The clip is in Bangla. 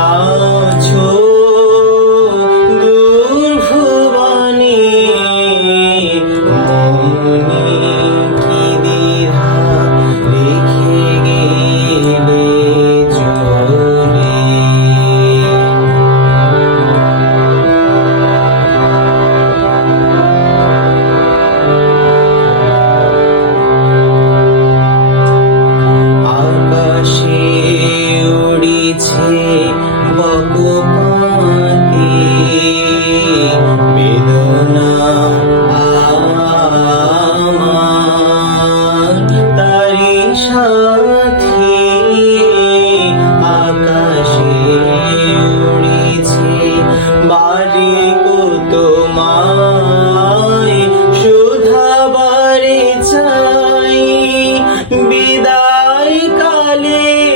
now. সাথী আকাশে উড়েছে বাড়ি গো সুধা বাড়ি চাই। বিদায় কালে